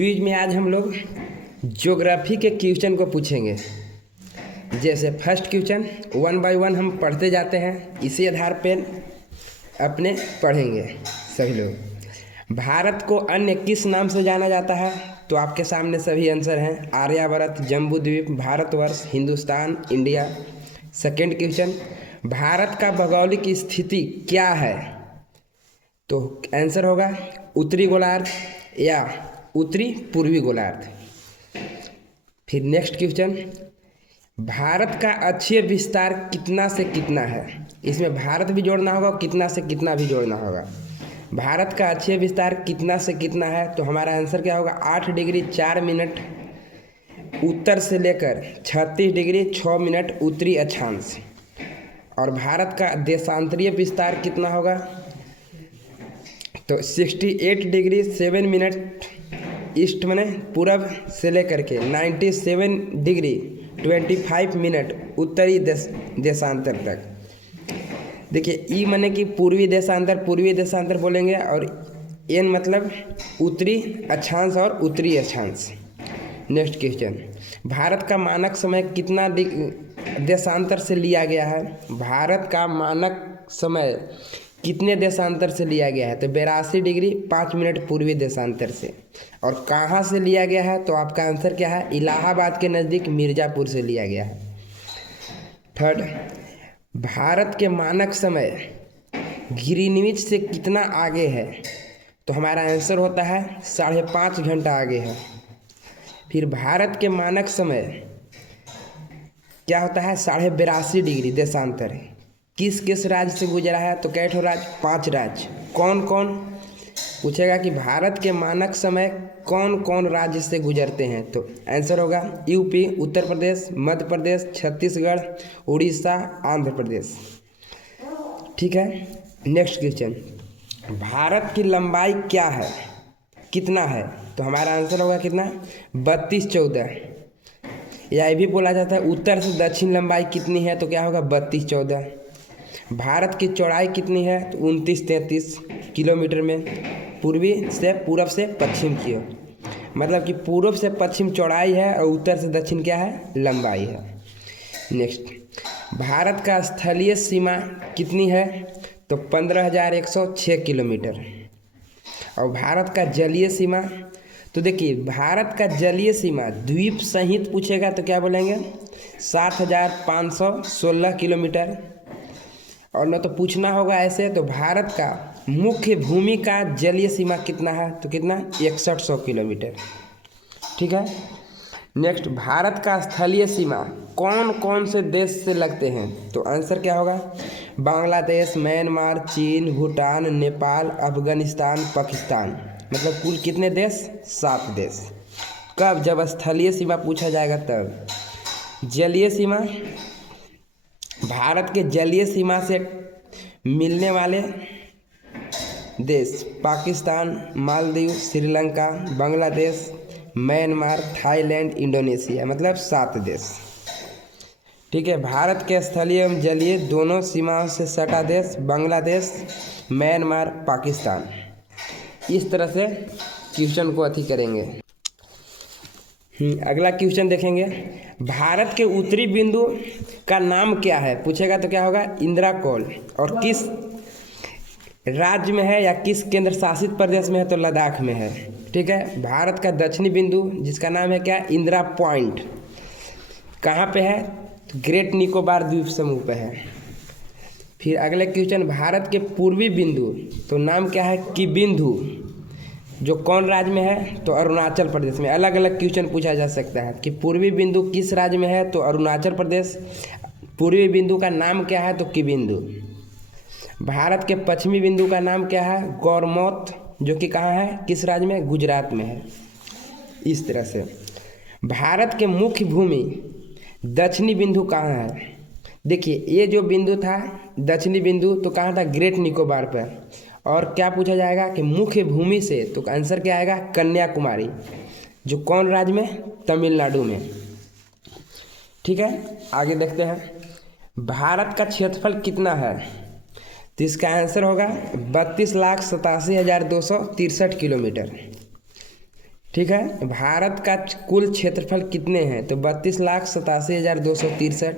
Quiz में आज हम लोग ज्योग्राफी के क्वेश्चन को पूछेंगे। जैसे फर्स्ट क्वेश्चन 1 बाय 1 हम पढ़ते जाते हैं, इसी आधार पर अपने पढ़ेंगे सभी लोग। भारत को अन्य किस नाम से जाना जाता है? तो आपके सामने सभी आंसर हैं। Aryavarta, Jambudvipa, Bharatvarsh, Hindustan, India. Second question, Bharat का भौगोलिक स्थिति क्या है? तो आंसर होगा उत्तरी गोलार्ध या उत्तरी पूर्वी गोलार्ध। फिर नेक्स्ट क्वेश्चन, भारत का अक्षीय विस्तार कितना से कितना है? इसमें भारत भी जोड़ना होगा, कितना से कितना भी जोड़ना होगा। भारत का अक्षीय विस्तार कितना से कितना है? तो हमारा आंसर क्या होगा? 8 डिग्री 4 मिनट उत्तर से लेकर 36 डिग्री 6 मिनट उत्तरी अक्षांश। और भारत का देशांतरीय विस्तार कितना होगा? तो 68 डिग्री 7 मिनट ईस्ट माने पूरब से लेकर के 97 डिग्री 25 मिनट उत्तरी देशांतर तक। देखिए ई माने कि पूर्वी देशांतर बोलेंगे, और एन मतलब उत्तरी अक्षांश और उत्तरी अक्षांश। नेक्स्ट क्वेश्चन, भारत का मानक समय कितना देशांतर से लिया गया है? भारत का मानक समय कितने देशांतर से लिया गया है? तो 82 डिग्री 5 मिनट पूर्वी देशांतर से। और कहाँ से लिया गया है? तो आपका आंसर क्या है? इलाहाबाद के नज़दीक मिर्ज़ापुर से लिया गया है। थर्ड, भारत के मानक समय ग्रीनविच से कितना आगे है? तो हमारा आंसर होता है 5.5 घंटा आगे है। फिर भारत के मानक समय क्या होता है? 82.5 डिग्री देशांतर है। किस किस राज्य से गुजरा है? तो कै ठो राज्य? 5 राज्य। कौन कौन? पूछेगा कि भारत के मानक समय कौन कौन राज्य से गुजरते हैं? तो आंसर होगा यूपी, उत्तर प्रदेश, मध्य प्रदेश, छत्तीसगढ़, उड़ीसा, आंध्र प्रदेश। ठीक है। नेक्स्ट क्वेश्चन, भारत की लंबाई क्या है, कितना है? तो हमारा आंसर होगा कितना? 32-14। या ये भी बोला जाता है उत्तर से दक्षिण लंबाई कितनी है? तो क्या होगा? 32-14। भारत की चौड़ाई कितनी है? तो 29-33 किलोमीटर में। पूर्वी से पूरब से पश्चिम की ओर, मतलब कि पूर्व से पश्चिम चौड़ाई है और उत्तर से दक्षिण क्या है? लंबाई है। नेक्स्ट, भारत का स्थलीय सीमा कितनी है? तो 15,106 किलोमीटर। और भारत का जलीय सीमा, तो देखिए भारत का जलीय सीमा द्वीप सहित पूछेगा तो क्या बोलेंगे? 7,516 किलोमीटर। और न तो पूछना होगा ऐसे, तो भारत का मुख्य भूमि का जलीय सीमा कितना है? तो कितना? 6100 किलोमीटर। ठीक है। नेक्स्ट, भारत का स्थलीय सीमा कौन कौन से देश से लगते हैं? तो आंसर क्या होगा? बांग्लादेश, म्यांमार, चीन, भूटान, नेपाल, अफगानिस्तान, पाकिस्तान। मतलब कुल कितने देश? 7 देश। कब? जब स्थलीय सीमा पूछा जाएगा तब। जलीय सीमा, भारत के जलीय सीमा से मिलने वाले देश Pakistan, Maldives, Sri Lanka, Bangladesh, Myanmar, Thailand, Indonesia, मतलब 7 देश। ठीक है। भारत के स्थलीय एवं जलीय दोनों सीमाओं से सटा देश बांग्लादेश, म्यांमार, पाकिस्तान। इस तरह से क्वेश्चन को अथी करेंगे। अगला क्वेश्चन देखेंगे, भारत के उत्तरी बिंदु का नाम क्या है? पूछेगा तो क्या होगा? इंदिरा कौल। और किस राज्य में है या किस केंद्र शासित प्रदेश में है? तो लद्दाख में है। ठीक है। भारत का दक्षिणी बिंदु जिसका नाम है क्या? इंदिरा पॉइंट। कहाँ पे है? तो ग्रेट निकोबार द्वीप समूह पे है। फिर अगले क्वेश्चन, भारत के पूर्वी बिंदु, तो नाम क्या है? किबिंदु, जो कौन राज्य में है? तो अरुणाचल प्रदेश में। अलग अलग क्वेश्चन पूछा जा सकता है कि पूर्वी बिंदु किस राज्य में है? तो अरुणाचल प्रदेश। पूर्वी बिंदु का नाम क्या है? तो किबिंदु। भारत के पश्चिमी बिंदु का नाम क्या है? गौरमौत, जो कि कहाँ है? किस राज्य में? गुजरात में है। इस तरह से भारत के मुख्य भूमि दक्षिणी बिंदु कहाँ है? देखिए ये जो बिंदु था दक्षिणी बिंदु, तो कहाँ था? ग्रेट निकोबार पर। और क्या पूछा जाएगा कि मुख्य भूमि से, तो आंसर क्या आएगा? कन्याकुमारी, जो कौन राज्य में? तमिलनाडु में। ठीक है। आगे देखते हैं, भारत का क्षेत्रफल कितना है? तो इसका आंसर होगा 32,87,263 किलोमीटर। ठीक है। भारत का कुल क्षेत्रफल कितने हैं? तो 32,87,263।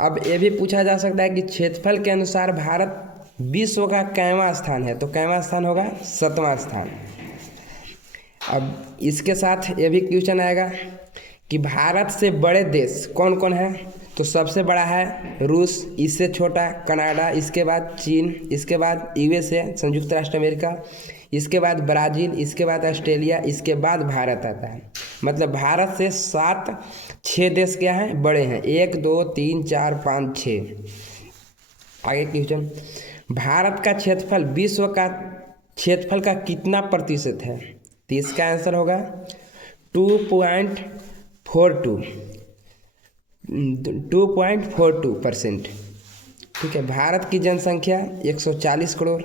अब ये भी पूछा जा सकता है कि क्षेत्रफल के अनुसार भारत विश्व का कैवां स्थान है? तो कैवां स्थान होगा 7वां स्थान। अब इसके साथ ये भी क्वेश्चन आएगा कि भारत से बड़े देश कौन कौन है? तो सबसे बड़ा है रूस, इससे छोटा कनाडा, इसके बाद चीन, इसके बाद यूएसए संयुक्त राष्ट्र अमेरिका, इसके बाद ब्राज़ील, इसके बाद ऑस्ट्रेलिया, इसके बाद भारत आता है। मतलब भारत से 6 देश क्या हैं? बड़े हैं। 1 2 3 4 5 6। आगे क्वेश्चन, भारत का क्षेत्रफल विश्व का क्षेत्रफल का कितना प्रतिशत है? तो इसका आंसर होगा 2.42%। ठीक है। भारत की जनसंख्या 140 करोड़।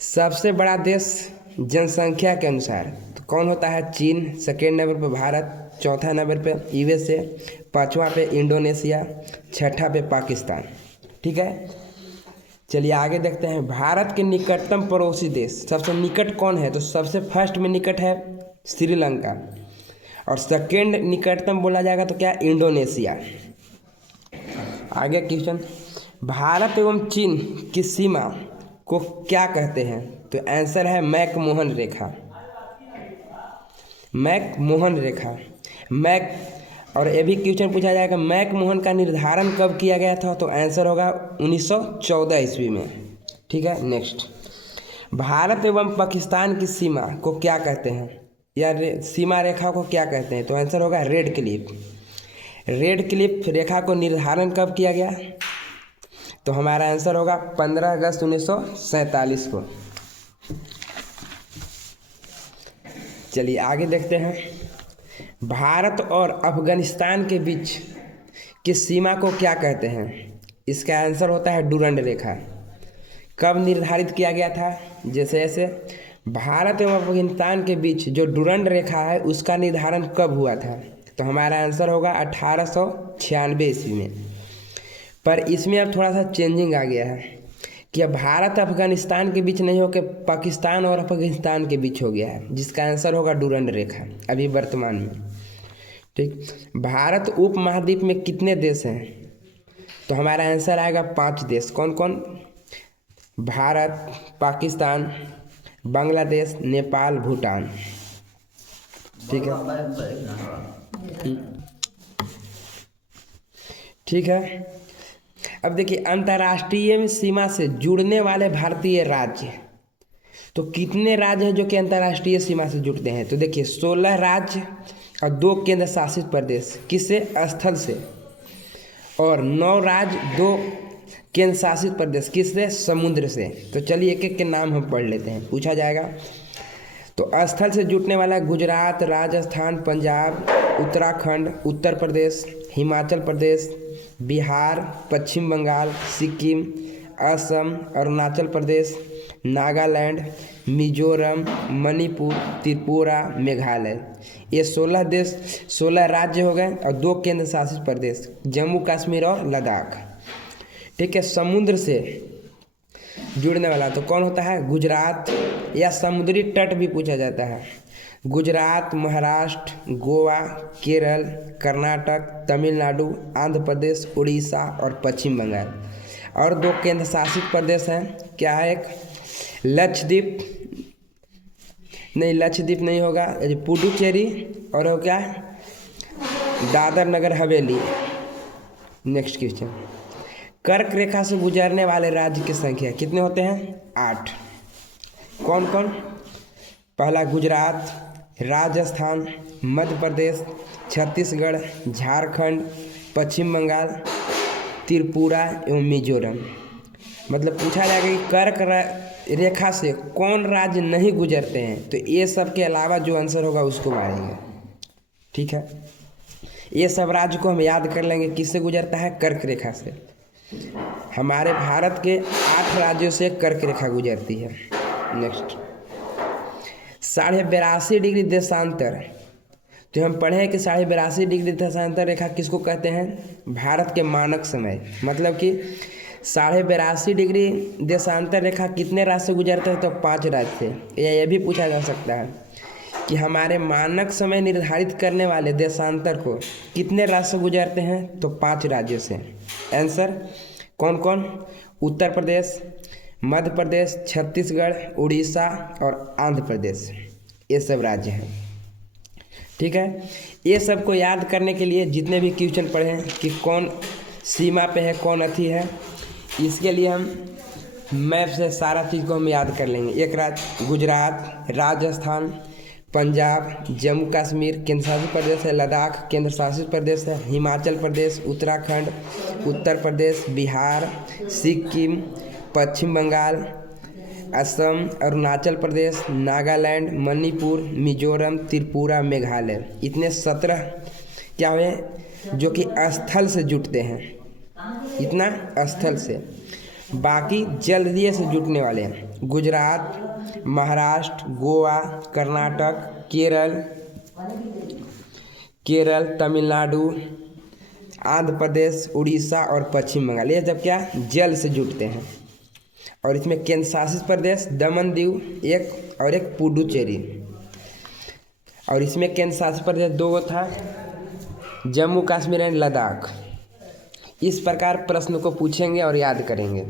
सबसे बड़ा देश जनसंख्या के अनुसार तो कौन होता है? चीन, सेकेंड नंबर पे भारत, चौथा नंबर पे यूएसए, पाँचवा पे इंडोनेशिया, छठा पे पाकिस्तान। ठीक है। चलिए आगे देखते हैं। भारत के निकटतम पड़ोसी देश सबसे निकट कौन है? तो सबसे फर्स्ट में निकट है श्रीलंका, और सेकेंड निकटतम बोला जाएगा तो क्या? इंडोनेशिया। आगे क्वेश्चन, भारत एवं चीन की सीमा को क्या कहते हैं? तो आंसर है मैकमोहन रेखा। मैकमोहन रेखा। और ये भी क्वेश्चन पूछा जाएगा मैकमोहन का निर्धारण कब किया गया था? तो आंसर होगा 1914 ईस्वी में। ठीक है। नेक्स्ट, भारत एवं पाकिस्तान की सीमा को क्या कहते हैं, या सीमा रेखा को क्या कहते हैं? तो आंसर होगा रेड क्लिफ। रेड क्लिफ रेखा को निर्धारण कब किया गया? तो हमारा आंसर होगा 15 अगस्त 1947 को। चलिए आगे देखते हैं। भारत और अफगानिस्तान के बीच की सीमा को क्या कहते हैं? इसका आंसर होता है डुरंड रेखा। कब निर्धारित किया गया था? जैसे भारत एवं अफगानिस्तान के बीच जो डुरंड रेखा है उसका निर्धारण कब हुआ था? तो हमारा आंसर होगा 1896 ईस्वी में। पर इसमें अब थोड़ा सा चेंजिंग आ गया है कि अब भारत अफगानिस्तान के बीच नहीं होकर पाकिस्तान और अफगानिस्तान के बीच हो गया है, जिसका आंसर होगा डुरंड रेखा अभी वर्तमान में। ठीक। भारत उपमहाद्वीप में कितने देश हैं? तो हमारा आंसर आएगा 5 देश। कौन कौन? भारत, पाकिस्तान, बांग्लादेश, नेपाल, भूटान। ठीक है। ठीक है। अब देखिए, अंतर्राष्ट्रीय सीमा से जुड़ने वाले भारतीय राज्य, तो कितने राज्य हैं जो कि अंतर्राष्ट्रीय सीमा से जुड़ते हैं? तो देखिए 16 राज्य और 2 केंद्र शासित प्रदेश किससे? स्थल से। और 9 राज्य 2 केंद्र शासित प्रदेश किससे? समुद्र से। तो चलिए एक एक के नाम हम पढ़ लेते हैं, पूछा जाएगा। तो स्थल से जुड़ने वाला गुजरात, राजस्थान, पंजाब, उत्तराखंड, उत्तर प्रदेश, हिमाचल प्रदेश, बिहार, पश्चिम बंगाल, सिक्किम, असम, अरुणाचल प्रदेश, नागालैंड, मिजोरम, मणिपुर, त्रिपुरा, मेघालय। ये 16 राज्य हो गए और 2 केंद्र शासित प्रदेश, जम्मू कश्मीर और लद्दाख। ठीक है। समुद्र से जुड़ने वाला तो कौन होता है? गुजरात, या समुद्री तट भी पूछा जाता है। गुजरात, महाराष्ट्र, गोवा, केरल, कर्नाटक, तमिलनाडु, आंध्र प्रदेश, उड़ीसा और पश्चिम बंगाल। और 2 केंद्र शासित प्रदेश हैं। क्या है? एक लक्षद्वीप, नहीं लक्षद्वीप नहीं होगा, पुडुचेरी, और हो क्या? दादर नगर हवेली। नेक्स्ट क्वेश्चन, कर्क रेखा से गुजरने वाले राज्य की संख्या कितने होते हैं? 8। कौन कौन? पहला गुजरात, राजस्थान, मध्य प्रदेश, छत्तीसगढ़, झारखंड, पश्चिम बंगाल, त्रिपुरा एवं मिजोरम। मतलब पूछा जाएगा कि कर्क रेखा से कौन राज्य नहीं गुजरते हैं, तो ये सब के अलावा जो आंसर होगा उसको मारेंगे। ठीक है। ये सब राज्य को हम याद कर लेंगे किससे गुजरता है? कर्क रेखा से। हमारे भारत के 8 राज्यों से कर्क रेखा गुजरती है। नेक्स्ट, 82.5 डिग्री देशांतर। तो हम पढ़े हैं कि 82.5 डिग्री देशांतर रेखा किसको कहते हैं? भारत के मानक समय। मतलब कि 82.5 डिग्री देशांतर रेखा कितने राज्य से गुजरते हैं? तो 5 राज्य से। या ये भी पूछा जा सकता है कि हमारे मानक समय निर्धारित करने वाले देशांतर को कितने राज्य से गुजरते हैं, तो 5 राज्यों से। आंसर कौन कौन? उत्तर प्रदेश, मध्य प्रदेश, छत्तीसगढ़, उड़ीसा और आंध्र प्रदेश, ये सब राज्य हैं। ठीक है, ये सब को याद करने के लिए जितने भी क्वेश्चन पढ़े हैं कि कौन सीमा पे है, कौन अथी है, इसके लिए हम मैप से सारा चीज़ को हम याद कर लेंगे। एक राज्य गुजरात, राजस्थान, पंजाब, जम्मू कश्मीर केंद्र शासित प्रदेश है, लद्दाख केंद्र शासित प्रदेश है, हिमाचल प्रदेश, उत्तराखंड, उत्तर प्रदेश, बिहार, सिक्किम, पश्चिम बंगाल, असम, अरुणाचल प्रदेश, नागालैंड, मणिपुर, मिजोरम, त्रिपुरा, मेघालय। इतने 17 क्या हुए जो कि स्थल से जुटते हैं, इतना स्थल से। बाकी जलीय से जुटने वाले हैं गुजरात, महाराष्ट्र, गोवा, कर्नाटक, केरल, तमिलनाडु, आंध्र प्रदेश, उड़ीसा और पश्चिम बंगाल, ये जब क्या जल से जुटते हैं। और इसमें केंद्र शासित प्रदेश दमन दीव एक और एक पुडुचेरी। और इसमें केंद्र शासित प्रदेश 2 था, जम्मू कश्मीर एंड लद्दाख। इस प्रकार प्रश्न को पूछेंगे और याद करेंगे।